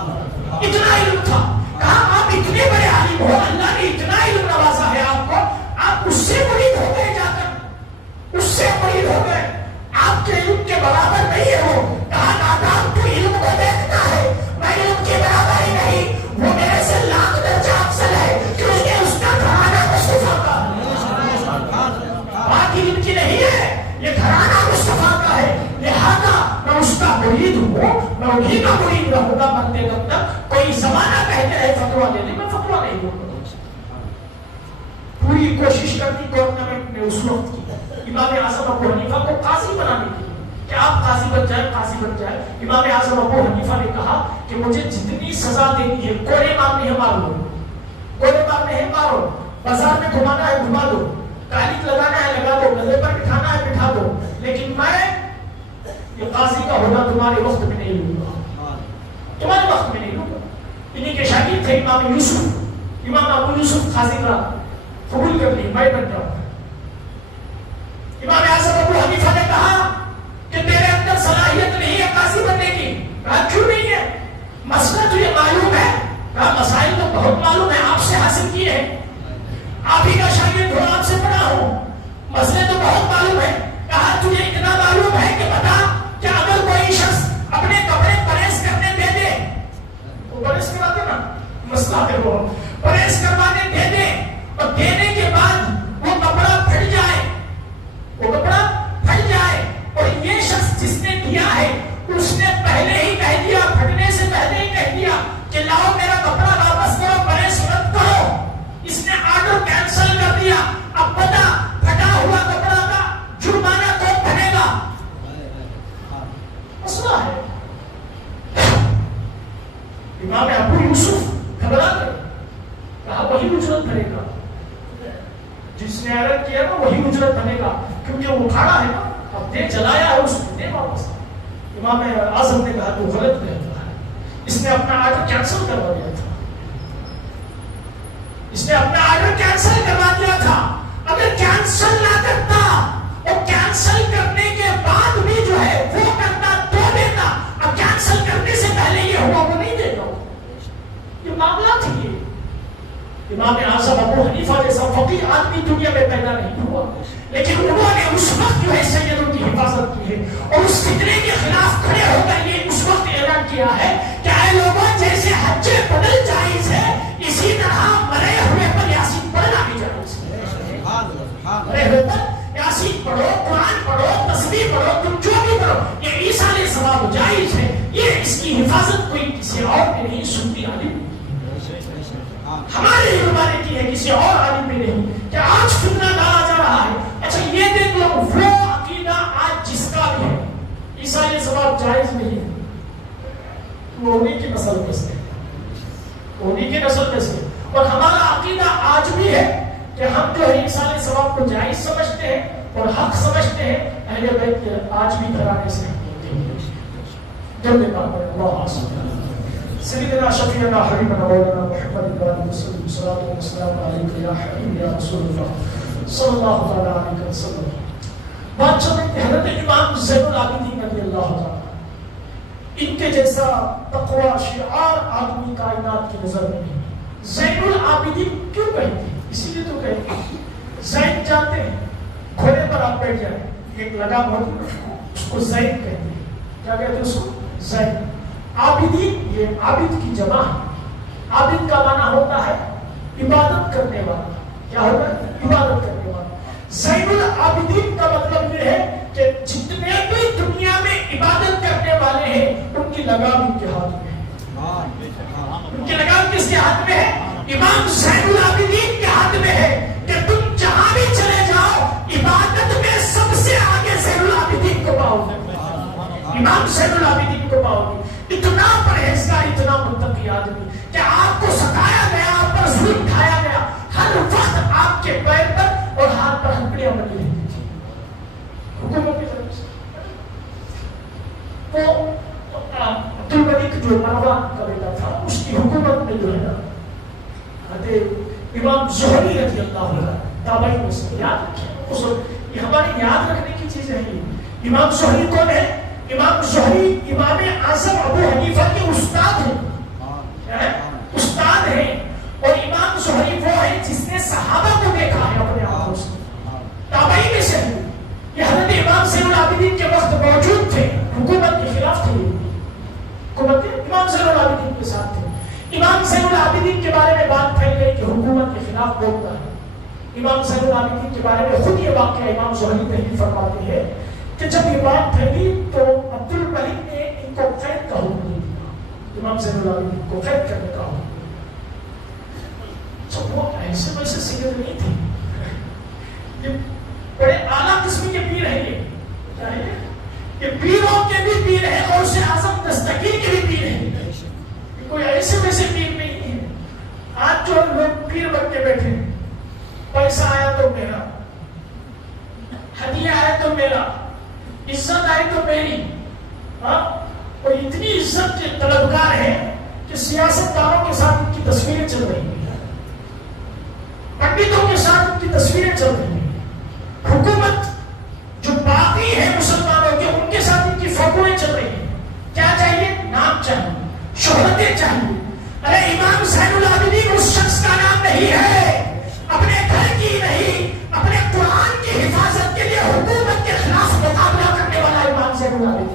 اتنا علم تھا۔ کہا آپ اتنے بڑے عالم ہو، اللہ نے اتنا علم نوازا ہے آپ کو، آپ اس سے مرید ہو گئے، جا کر اس سے مرید ہو گئے، آپ کے علم کے برابر نہیں ہو۔ کہا نادان تو علم کو دیکھتا ہے، میں علم کے برابر ہی نہیں، وہ میرے سے لاکھ درجہ افضل ہے کیونکہ اس کا گھرانہ مصطفیٰ کا بات علم کی نہیں ہے، یہ گھرانہ مصطفیٰ کا ہے، لہذا میں اس کا مرید ہوں، میں انہیں کا مرید رہوں گا مرتے دم تک۔ کوئی زمانہ کہتے ہیں فتوا دے دے، میں فتوا نہیں دوں گا۔ پوری کوشش کرتی گورنمنٹ نے اس وقت کی امام اعظم ابو حنیفہ کو قاضی بنانے کی کہ آپ قاضی بن جائے، قاضی بن جائے۔ امام اعظم ابو حنیفہ نے کہا کہ مجھے جتنی سزا دینی ہے، کوڑے مارنے ہیں مار لو، کوڑے مارنے ہیں مارو، بازار میں گھمانا ہے گھما دو، کالک لگانا ہے لگا دو، گدھے پر بٹھانا ہے بٹھا دو، لیکن میں یہ قاضی کا ہونا تمہارے وقت میں نہیں لوں گا۔ تمہارے وقت میں نہیں ہوگا. انہیں کے شاگرد تھے امام یوسف, امام ابو یوسف قاضی کا قبول کر لی, میں بن جاؤں. امام اعظم ابو حنیفہ نے کہا کہ تیرے اندر صلاحیت نہیں ہے قاضی بننے کی. کہا کیوں نہیں ہے؟ مسئلہ تجھے معلوم ہے؟ کہا مسائل تو بہت معلوم ہے, آپ سے حاصل کیے ہیں, آپ ہی کا شاگرد ہوں, آپ سے پڑھا ہوں, مسئلے تو بہت معلوم ہے. کہا تجھے اتنا معلوم ہے کہ بتا کہ اگر کوئی شخص اپنے کپڑے پریس کرنے دے دے, وہ پریس کرواتے نا, مسئلہ ہے وہ پریس کروانے دے دے, اور دینے کے بعد وہ کپڑا پھٹ جائے, وہ کپڑا پھٹ جائے, اور یہ شخص جس نے دیا ہے اس نے پہلے ہی کہہ دیا, پھٹنے سے پہلے ہی کہہ دیا کہ لاؤ میرا کپڑا واپس کرو, پریس مت کرو, اس نے آرڈر کینسل کر دیا. اب پتا پھٹا ہوا کپڑا کا جرمانہ کون بنے گا؟ مسئلہ ہے. امام ابو یوسف گھبرا گئے, کہا وہی اجرت بنے گا, جس نے ایرر کیا نا وہی اجرت بنے گا, کیونکہ وہ کھڑا ہے نا, اب دے جلایا ہے اس نے, دے واپس. امام اعظم نے کہا تو غلط کہتا ہے, اس نے اپنا آرڈر کینسل کروا دیا تھا, اس نے اپنا آرڈر کینسل کروا دیا تھا. اگر کینسل نہ کرتا اور کینسل کرنے کے بعد بھی جو ہے وہ کرتا تو دیتا, اب کینسل کرنے سے پہلے یہ ہوا وہ نہیں دیتا. یہ معاملہ تھی. امام اعظم ابو حنیفہ جیسا فقیہ آدمی دنیا میں پیدا نہیں ہوا, لیکن انہوں نے اس وقت جو ہے سیدوں کی حفاظت کی ہے, اور اس فتنے کے خلاف کھڑے ہو کر یہ اس وقت اعلان کیا ہے کہ اے لوگوں, جیسے حج بدل جائز ہے اسی طرح مرے ہوئے پر یاسین پڑھنا بھی جائز ہے. مرے ہوئے پر یاسین پڑھو, قرآن پڑھو, تسبیح پڑھو, تم جو بھی پڑھو, یہ ایصال ثواب جائز ہے. یہ اس کی حفاظت کوئی کسی اور نے نہیں, سنی عالم ہمارے علماء نے کی ہے, کسی اور عالم میں نہیں. کہ آج فتنہ ڈالا جا رہا ہے. اچھا یہ دیکھ لو, وہ عقیدہ آج جس کا بھی ہے عیسائی ثواب جائز نہیں ہے, وہ انہیں کی نسل میں سے, انہیں کی نسل میں سے. اور ہمارا عقیدہ آج بھی ہے کہ ہم جو ہے عیسائی ثواب کو جائز سمجھتے ہیں اور حق سمجھتے ہیں. اہل بیت کے آج بھی گھرانے سے جب میں بات کریں اللہ حاصل سیدنا شفیعنا حبیبنا مولانا محمد علیہ الصلوۃ والسلام علیک یا حبیب یا رسول اللہ صلی اللہ تعالی علیہ وسلم. بات چل رہی ہے حضرت امام زین العابدین رضی اللہ تعالی, ان کے جیسا تقوی شعار آدمی کائنات کی نظر میں نہیں. زین العابدین کیوں کہتے ہیں؟ اسی لیے تو کہتے ہیں. زین جانتے ہیں, گھوڑے پر آپ بیٹھ جائیں, ایک لگام ہوتی ہے, اس کو زین کہتے ہیں. کیا کہتے ہیں اس کو؟ زین. عابدین, یہ عابد کی جمع ہے. عابد کا معنی ہوتا ہے عبادت کرنے والا. کیا ہوتا ہے؟ عبادت کرنے والا. زین العابدین کا مطلب یہ ہے کہ جتنے بھی دنیا میں عبادت کرنے والے ہیں ان کی لگام ان کے ہاتھ میں ہے. ان کی لگام کس کے ہاتھ میں ہے؟ امام زین العابدین کے ہاتھ میں ہے کہ تم جہاں بھی چلے جاؤ عبادت میں سب سے آگے زین العابدین کو پاؤ گے, امام زین العابدین کو پاؤ گے. اتنا پرہیزگار, اتنا متقی آدمی کہ آپ کو ستایا گیا, آپ پر ظلم ڈھایا گیا, ہر وقت آپ کے پیر پر اور ہاتھ پر ہتھیلیاں بنی رہتی تھی حکومت کی طرف سے. تو عبد الملک جو مروان کا بیٹا تھا, اس کی حکومت میں جو ہے نا امام زہری رضی اللہ عنہ تابعین میں سے, یاد رکھیں, یہ ہماری یاد رکھنے کی چیز ہے. امام زہری کون ہے؟ امام زہری امام اعظم ابو حنیفہ کے استاد ہیں. کیا ہے؟ استاد ہیں. اور امام زہری وہ ہے جس نے صحابہ کو دیکھا ہے اپنے آنکھوں سے, تابعین میں سے. یہ حضرت امام زین العابدین کے وقت موجود تھے, حکومت کے خلاف تھے, حکومت امام زین العابدین کے ساتھ تھے. امام زین العابدین کے بارے میں بات پھیل گئی کہ حکومت کے خلاف بولتا ہے. امام زین العابدین کے بارے میں خود یہ واقعہ امام زہری تحریر فرماتے ہیں کہ جب یہ بات پھیلی تو عبد الملک نے ان کو قید کا حکم دیا, امام زین العابدین کو قید کرنے کا حکم. وہ ایسے ویسے سید نہیں تھے, یہ بڑے اعلیٰ قسم کے پیر ہیں. یہ پیروں کے بھی پیر ہیں اور اسے اعظم دستگیر کے بھی پیر ہیں. کوئی ایسے ویسے پیر نہیں ہے. آج جو لوگ پیر بن کے بیٹھے, پیسہ آیا تو میرا, ہدیہ آیا تو میرا, عزت آئی تو میری, وہ اتنی عزت کے طلبگار ہیں کہ سیاست دانوں کے ساتھ ان کی تصویریں چل رہی ہیں، پنڈتوں کے ساتھ ان کی تصویریں چل رہی ہیں، حکومت جو باقی ہے مسلمانوں کے ان کے ساتھ ان کی فوٹویں چل رہی ہیں۔ کیا چاہیے؟ نام چاہیے، شہرتیں چاہیے۔ ارے امام زین العابدین اس شخص کا نام نہیں ہے، اپنے گھر کی نہیں، اپنے قرآن کی حفاظت کے لیے حکومت کے خلاف مقابلہ کرنے والا امام زین العابدین۔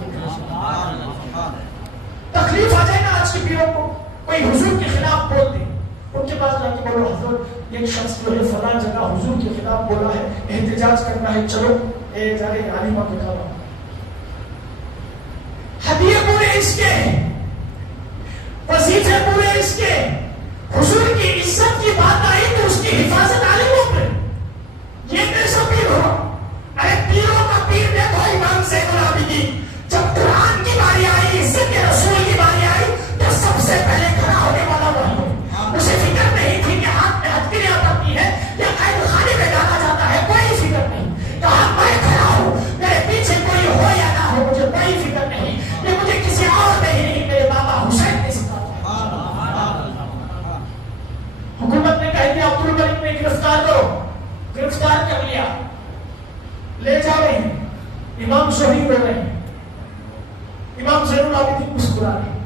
تکلیف آ جائے نا آج کے پیروں کو، کوئی حضور کے خلاف بول دے، ان کے پاس جا کے بولو حضرت ایک شخص جو ہے فلاں جگہ حضور کے خلاف بولا ہے، احتجاج کرنا ہے، چلو اے جارے عالمہ کے کھانا۔ ہدیے پورے اس کے ہیں، وظیفے پورے اس کے، حضور کی عزت کی بات آئی تو اس کی حفاظت عالموں پہ۔ یہ کیسا پیر ہوا؟ ارے پیروں کا پیر دیکھو امام زین العابدین، جب قرآن کی باری آئی، عزت کے رسول کی باری آئی تو سب سے پہلے کھڑا ہونے والا وہی ہے۔ اسے فکر نہیں تھی کہ ہاتھ میں ہتھکڑیاں پڑتی ہے یا قید خانے میں ڈالا جاتا ہے، کوئی فکر نہیں۔ کہا میں کھڑا ہوں، میرے پیچھے کوئی ہو یا نہ ہو مجھے کوئی فکر نہیں، یہ مجھے کسی اور نے ہی نہیں، میرے بابا حسین نے سکھایا۔ حکومت نے کہہ دیا عبد الملک نے گرفتار کرو، گرفتار کر لیا، لے جا رہے ہیں، امام شہید ہو رہے ہیں، امام زین العابدین مسکرا رہے ہیں،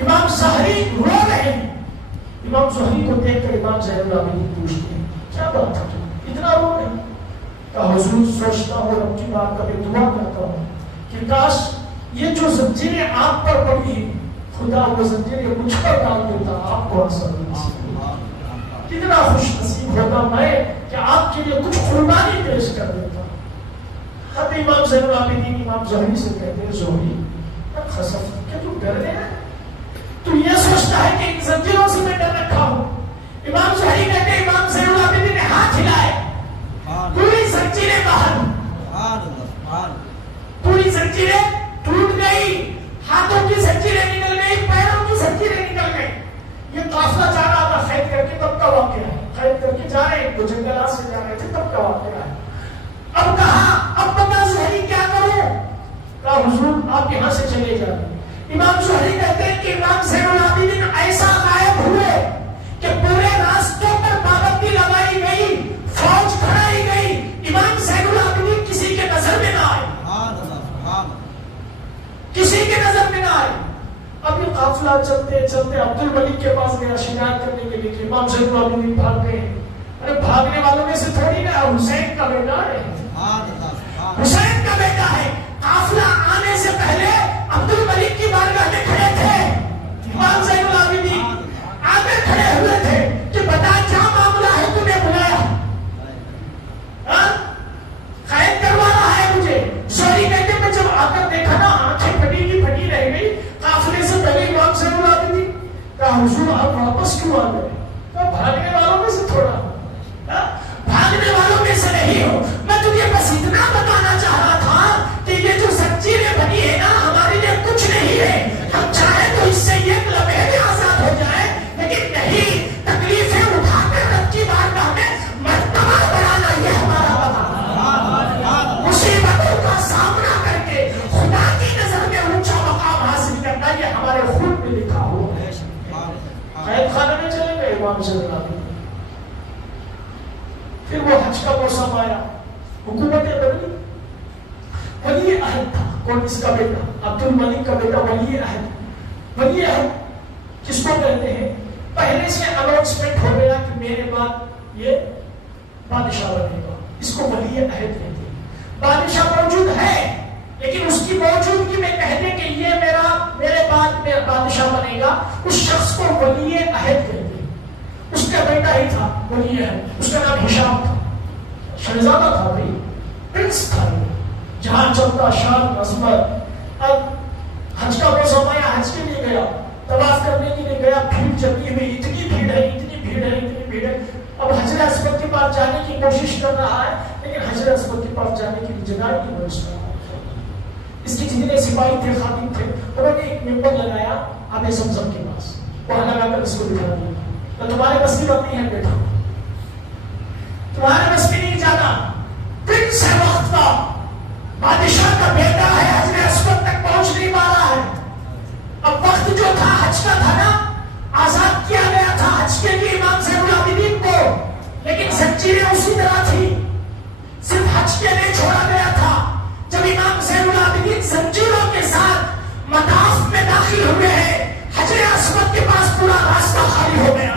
امام ظاہری رو رہے ہیں۔ امام ظاہری کو دیکھ کر امام زین العابدین پوچھتے ہیں کیا بات ہے اتنا رو رہے ہیں؟ کہ حضور سوچتا ہوں رب کی بات کا دعا کرتا ہوں کہ کاش یہ جو زنجیریں آپ پر پڑی ہیں خدا وہ زنجیریں مجھ پر ڈال دیتا، آپ کو اثر کتنا خوش نصیب ہوتا میں کہ آپ کے لیے کچھ قربانی پیش کر دیتا۔ اب امام زین العابدین امام ظہری سے کہتے ہیں ظہری خسف کہ تو ڈر گیا، تو یہ سوچتا ہے کہ ان زنجیروں سے میں ڈر رکھا ہوں۔ امام ظہری کہتے ہیں امام زین العابدین نے ہاتھ ہلائے، پوری زنجیریں باہر، پوری زنجیریں ٹوٹ گئی، ہاتھوں کی زنجیریں نکل گئی، پیروں کی زنجیریں نکل گئی۔ یہ قافلہ جا رہا تھا خید کر کے، تب کا واقعہ ہے، خید کر کے جا رہے ہیں تو جنگلات سے جا رہے تھے، تب کا واقعہ ہے۔ اب کہا اب بتا ظہری کیا کروں؟ کہا حضور آپ یہاں سے چلے جائیں۔ امام ظہری کہتے ہیں کہ امام زین العابدین ایسا غائب ہوئے کہ پورے راستوں پر پابندی لگائی گئی، فوج کھڑائی گئی، امام زین العابدین کسی کے نظر میں نہ آئے، کسی کے نظر میں نہ آئے۔ اب یہ قافلہ چلتے چلتے عبد الملک کے پاس گیا شکایت کرنے کے لیے کہ امام زین العابدین بھاگ گئے۔ ارے بھاگنے والوں میں سے تھوڑی نا حسین کا بیٹا ہے، حسین کا بیٹا ہے۔ قافلہ آنے سے پہلے عبد الملک کی بارگاہ میں کھڑے تھے، امام زین العابدین آگے کھڑے ہوئے تھے کہ بتا کیا معاملہ ہے، تمہیں بلایا، قید کروا رہا ہے مجھے۔ ظہری کہتے میں جب آ کر دیکھا نا آنکھیں پھٹی کی پھٹی رہ گئی، قافلے سے پہلے امام زین العابدین کہا حضور آپ واپس کیوں آ گئے؟ کہا بھاگنے والوں میں سے تھوڑا، بھاگنے والوں میں سے نہیں ہو، میں تجھے بس اتنا بتانا چاہ رہا تھا کہ یہ جو زنجیریں بنی ہے نا ہمارے لیے کچھ نہیں ہے، ہم چاہیں تو اس سے ایک لمحے میں آزاد ہو جائے، لیکن نہیں، تکلیفیں اٹھا کر رب کی بارگاہ میں مرتبہ بنانا یہ ہمارا وطن، مصیبتوں کا سامنا کر کے خدا کی نظر میں اونچا مقام حاصل کرنا یہ ہمارے خون میں لکھا ہوا ہے۔ قید خانے میں چلے گئے امام زین العابدین۔ پھر وہ حج کا موسم آیا، حکومتیں بدلی، ولی عہد تھا، کون اس کا بیٹا؟ عبد الملک کا بیٹا ولی عہد۔ ولی عہد کس کو کہتے ہیں؟ پہلے سے اناؤنسمنٹ ہو گیا کہ میرے بعد یہ بادشاہ بنے گا، اس کو ولی عہد کہتے ہیں۔ بادشاہ موجود ہے لیکن اس کی موجودگی میں کہتے کہ یہ میرے بعد میں بادشاہ بنے گا، اس شخص کو ولی عہد کہتے ہیں۔ اس کا بیٹا ہی تھا ولی عہد، اس کا نام ہشام تھا، شہزادہ تھا بھائی، پرنس تھا، جہاں چلتا شان عظمت۔ اب حج کا موسم آیا، حج کے لیے گیا، طواف کرنے کے لیے گیا، بھیڑ جمی ہوئی، اتنی بھیڑ ہے، اتنی بھیڑ ہے، اتنی بھیڑ ہے۔ اب حجر اسود کے پاس جانے کی کوشش کر رہا ہے لیکن حجر اسود کے پاس جانے کے لیے جگہ نہیں بچ رہا۔ اس کے جتنے سپاہی تھے، خادم تھے، انہوں نے ایک ممبر لگایا آب زمزم کے پاس، وہاں لگا کر اس کو بٹھا دیا۔ تو تمہارے بس کی بات نہیں ہے بیٹا، تمہارے بس میں نہیں جانا، پرنس ہے وقت کا، بادشاہ کا بیٹا ہے، حجر اسود تک پہنچ نہیں پا رہا ہے، اب وقت جو تھا حج کا تھا نا، آزاد کیا گیا تھا حج کے لیے امام زین العابدین کو، لیکن زنجیریں اسی طرح تھی، صرف حج کے لیے چھوڑا گیا تھا۔ جب امام زین العابدین زنجیروں کے ساتھ مطاف میں داخل ہوئے ہیں، حجر اسود کے پاس پورا راستہ خالی ہو گیا،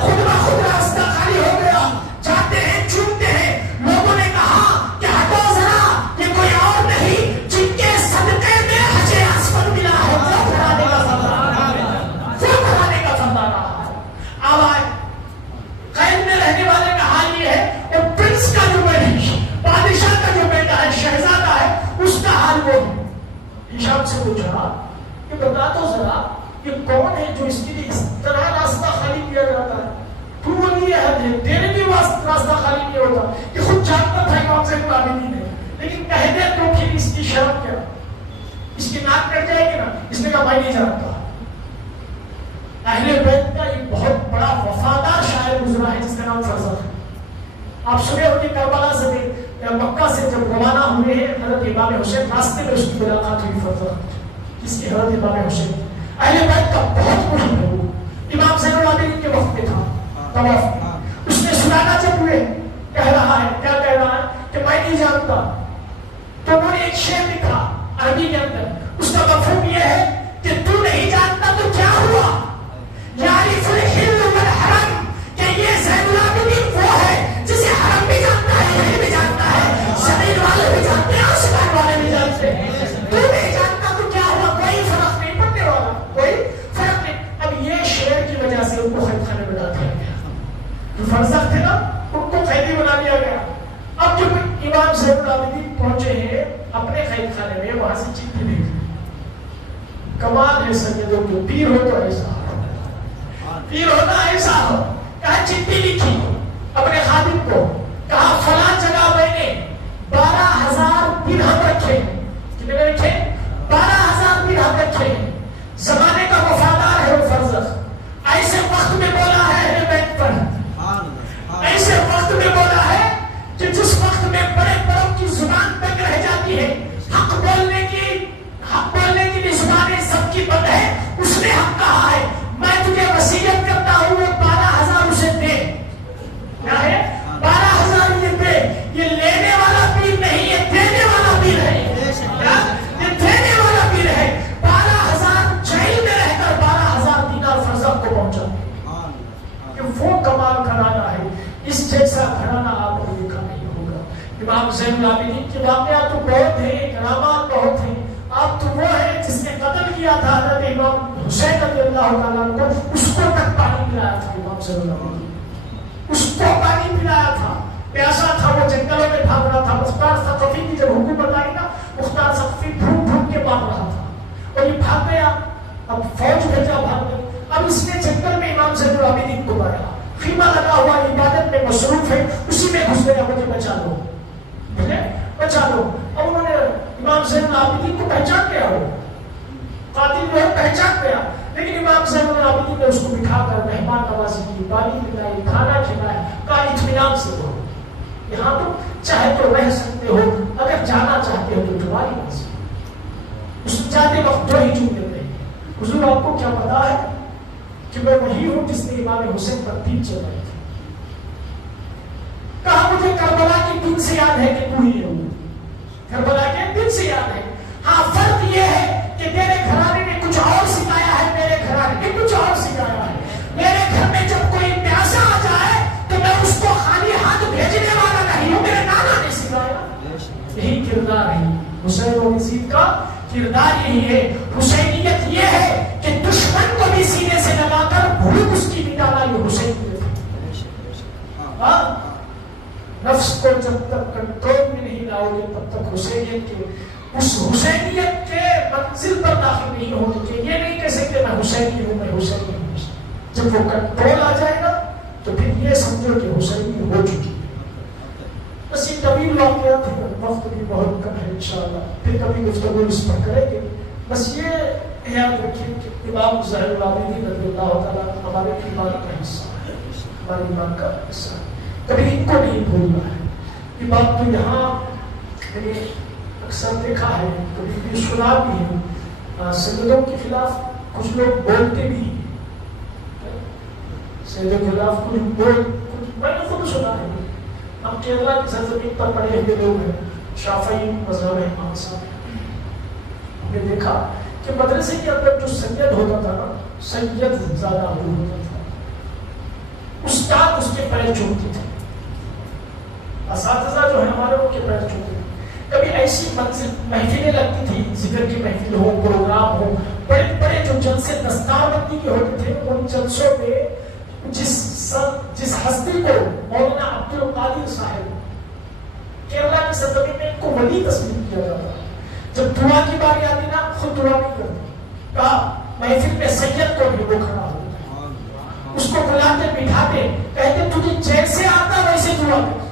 خود بخود راستہ خالی ہو گیا، جاتے ہیں چومتے ہیں، لوگوں نے کہا کہ ہٹو ذرا، یہ کوئی اور نہیں جن کے صدقے میں حجر اسود ملا ہے، وہ کھڑانے کا فرمان رہا ہے۔ اب آئے قید میں رہنے والے کا حال یہ ہے، اور پرنس کا جو بادشاہ کا جو بیٹا ہے، شہزادہ ہے، اس کا حال وہ ہے۔ ہشام سے پوچھا کہ بتا دو ذرا، یہ کون ہے جو اس کے لیے اس طرح راستہ خالی کیا جاتا ہے؟ تو ولی عہد ہے، تیرے بھی راستہ خالی نہیں ہوتا، کہ خود جانتا تھا امام زین العابدین ہے، لیکن کہہ دے تو پھر اس کی شرم کیا، اس کی ناک کٹ جائے گی نا۔ اس نے کہا میں نہیں جانتا۔ اہل بیت کا ایک بہت بڑا وفادار شاعر گزرا ہے جس کا نام فرزخ ہے۔ آپ سنے ہو کہ کربلا سے مکہ سے جب روانہ ہوئے ہیں حضرت امام حسین، راستے میں اس کی ملاقات ہوئی فرزخ، جس کی حضرت امام حسین اہل بیت کا بہت مشہور ہے، وہ امام زین العابدین کے وقت میں تھا طواف میں۔ اس نے سنانا جب ہوئے کہہ رہا ہے، کیا کہہ رہا ہے کہ میں نہیں جانتا، تو انہوں نے ایک شعر لکھا عربی کے اندر، اس کا مفہوم یہ ہے کہ تو نہیں جانتا تو کیا ہوا، یعرف الحل والحرم، کہ یہ زین العابدین وہ ہے جسے حرم بھی جانتا ہے، حل بھی جانتا ہے، زمین والے بھی جانتے ہیں، آسمان والے بھی جانتے ہیں، تو نہیں جانتا تو کیا ہوا، کوئی فرق نہیں پڑنے والا، کوئی فرق نہیں۔ اب یہ شعر کی وجہ سے ان کو قید خانے میں ڈال دیا گیا، جو فرزخ تھے نا ان کو قیدی بنا دیا گیا۔ اب جب امام زین العابدین پہنچے ہیں اپنے قید خانے میں، وہاں سے چٹھی بھیجی، کمال ہے سیدوں کے، پیر ہو تو ایسا ہو، پیر ہونا ایسا ہو۔ کہا چٹھی لکھی اپنے خادم کو، کہا فلاں جگہ میں نے 12,000 درہم رکھے، کتنے رکھے؟ 12,000 درہم رکھے۔ زمانے کا وفادار ہے وہ فرزخ، ایسے وقت میں بولا ہے اہل بیت پر، ایسے وقت میں بولا ہے کہ جس وقت میں بڑے بڑوں کی زبان تک رہ جاتی ہے، حق بولنے کی زبانیں سب کی بند ہے، اس نے حق کہا ہے، میں تجھے وصیت کرتا ہوں وہ 12,000 اسے دے۔ کیا ہے؟ 12,000 یہ دے۔ یہ لینے والا پیر نہیں، یہ دینے والا پیر ہے، یہ دینے والا پیر ہے۔ 12,000 جیل میں رہ کر 12,000 دینار فرزخ کو پہنچا، کہ وہ کمال گھرانہ ہے، اس جیسا گھرانہ آپ کو دیکھا نہیں ہوگا۔ امام زین العابدین کے واقعات تو بہت ہیں، کرامات بہت ہیں۔ آپ تو وہ ہے جس نے قتل کیا تھا حضرت امام حسین رضی اللہ تعالیٰ کو، اس کو تک پانی پلایا تھا امام زین العابدین، اس کو پانی پلایا تھا، پیاسا تھا، وہ جنگلوں میں بھاگ رہا تھا۔ مختار ثقفی کی جب حکومت آئی نا، مختار ثقفی بھوک بھوک کے بھاگ رہا تھا، اور یہ بھاگ گیا، اب فوج بھیجا، بھاگ گئی۔ اب اس نے جنگل میں امام زین العابدین کو مارا، خیمہ لگا ہوا عبادت میں مصروف ہے، اسی میں گھس گیا، مجھے بچا لو، مجھے بچا لو۔ اب انہوں نے امام زین العابدین کو پہچان گیا، ہو قاتل جو ہے پہچان گیا، لیکن امام زین العابدین نے اس کو بٹھا کر مہمان نوازی کی، پانی پلائی، کھانا کھلایا، کہا اطمینان سے ہو، یہاں تو چاہے تو رہ سکتے ہو، اگر جانا چاہتے ہو تو تمہاری مرضی۔ اس جاتے وقت دو ہی جملے تھے، حضور آپ کو کیا پتا ہے کہ میں وہی ہوں جس نے امام حسین پر تیر چلائی تھی؟ کہا مجھے کربلا کے دن سے یاد ہے کہ تو ہی ہوں، کربلا کے دن سے یاد ہے۔ ہاں فرق یہ ہے کہ تیرے گھرانے نے کچھ اور سکھایا ہے، میرے گھرانے نے کچھ اور سکھایا ہے۔ میرے گھر میں جب کوئی پیاسا آ جائے تو میں اس کو خالی ہاتھ بھیجنے والا نہیں ہوں، میرے نانا نے سکھایا۔ یہی کردار ہے حسین و یزید کا، کردار یہی ہے۔ حسینیت یہ ہے کہ دشمن کو بھی سینے سے لگا کر بھوک اس کی مٹانا، یہ حسینیت ہے۔ نفس کو جب تک کنٹرول میں نہیں لاؤ گے تب تک حسینیت کے اس حسینیت کے منزل پر داخل نہیں ہونے کے۔ یہ نہیں کہہ سکتے میں حسینی ہوں، میں حسینی ہوں۔ جب وہ کنٹرول آ جائے گا تو پھر یہ سمجھو کہ حسینی ہو چکی ہے۔ بس یہ طویل واقعات ہے، وقت بھی بہت کم ہے، انشاءاللہ پھر کبھی گفتگو اس پر کریں گے۔ بس یہ یاد رکھیے کہ امام زین العابدین رضی اللہ تعالیٰ ہمارے ایمان کا حصہ ہے، ہمارے ایمان کا حصہ ہے، کبھی ان کو نہیں بھولنا ہے۔ یہ بات تو یہاں اکثر دیکھا ہے، کبھی بھی سنا بھی ہے سیدوں کے خلاف کچھ لوگ بولتے بھی ہیں، سیدوں کے خلاف میں نے خود سنا ہے. ہم کیرلا کی سرزمین پر پڑے ہوئے لوگ ہیں، شافعی مذہب ہے امام صاحب. ہم نے دیکھا کہ مدرسے کے اندر جو سید ہوتا تھا نا، سید زیادہ ہوتا تھا، استاد اس کے پیر چومتے تھے، اساتذہ جو ہے ہمارے ان کے پیر چومتے تھے. کبھی ایسی منزل محفلیں لگتی تھی، ذکر کی محفل ہو، پروگرام ہو، بڑے بڑے جو جلسے دستار بندی کے ہوتے تھے، ان جلسوں میں جس ہستی کو مولانا عبد القادر صاحب کیرلا کی سرزمین میں ان کو ولی تسلیم کیا جاتا ہے. جب دعا کی باری آتی نا، خود دعا نہیں کرتے، کہا محفل میں سید کو بھی وہ کھڑا ہوتا ہے، اس کو بلاتے بٹھاتے، کہتے تجھے جیسے آتا ویسے دعا کر،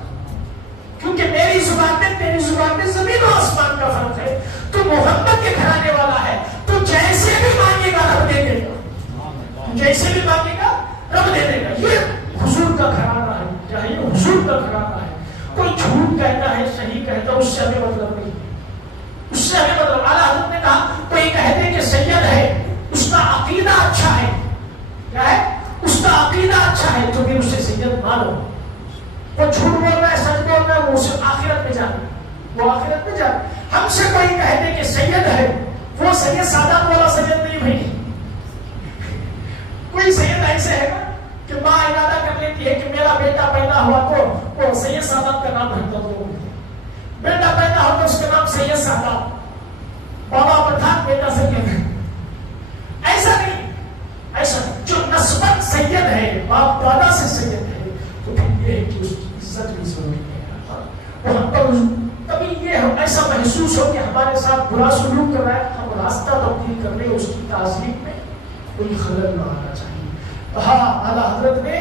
کیونکہ میری زبان میں تیری زبان میں زمین و آسمان کا فرق ہے. تو محمد کے گھرانے والا ہے، تو جیسے بھی مانگے گا رب دے دے گا، جیسے بھی مانگے گا رب دے دے گا. یہ حضور کا گھرانہ ہے، کیا ہے؟ یہ حضور کا گھرانہ ہے. کوئی جھوٹ کہتا ہے، صحیح کہتا ہے، اس سے ہمیں مطلب نہیں، اس سے ہمیں مطلب. اعلیٰ حضرت نے کہا کوئی کہہ دے کہ سید ہے، اس کا عقیدہ اچھا ہے، کیا ہے؟ اس کا عقیدہ اچھا ہے، تو پھر اسے سید مانو. وہ جھوٹ بول رہا ہے، سچ بول رہا ہے، وہ اسے آخرت میں جانے، وہ آخرت میں جانے. ہم سے کوئی کہہ دے کہ سید ہے، وہ سید سادات والا سید نہیں بھائی. کوئی سید ایسے ہے نا کہ ماں ارادہ کر لیتی ہے کہ میرا بیٹا پیدا ہوا تو وہ سید سادات کا نام رکھتا ہو، بیٹا پیدا ہو تو اس کا نام سید سادات، بابا پٹھان بیٹا سید. ایسا نہیں، ایسا جو نسبت سید ہے، باپ دادا سے سید ہے، تو پھر یہ ہے کہ اس کی عزت بھی ضروری ہے. کبھی یہ ایسا محسوس ہو کہ ہمارے ساتھ برا سلوک کر رہا ہے، ہم راستہ تبدیل کر لیں، اس کی تعظیم میں کوئی خلل نہ آنا چاہیے. ہاں اعلیٰ حضرت نے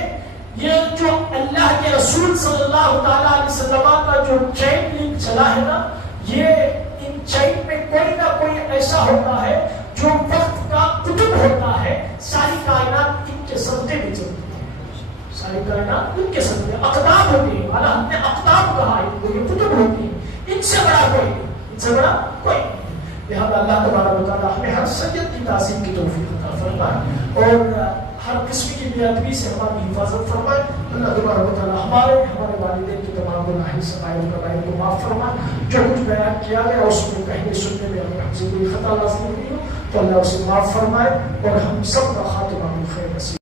یہ جو اللہ کے رسول صلی اللہ تعالیٰ علیہ وسلم کا جو چین لنک چلا ہے نا، یہ ان چین میں کوئی نہ کوئی ایسا ہوتا ہے جو وقت کا کتب ہوتا ہے. ساری کائنات ان کے صدقے میں چلتی ہے، ساری کائنات ان کے صدقے، اقدام ہوتے ہیں. اعلیٰ حضرت نے اقدام کہا ہے، یہ کتب ہوتی ہیں، ان سے بڑا کوئی، ان سے بڑا کوئی. لہذا اللہ تبارک و تعالیٰ ہمیں ہر سید کی تعظیم کی توفیق عطا فرمائے اور ہر قسم کی بے ادبی سے ہماری حفاظت فرمائے. اللہ تبارک و تعالیٰ ہمارے والدین کی تمام گناہیں سغائر و کبائر کو معاف فرمائے. جو کچھ بیان کیا گیا اس میں کہنے سننے میں ہم سے کوئی خطا لازم نہیں ہو تو اللہ اسے معاف فرمائے اور ہم سب کا خاتمہ بالخیر نصیب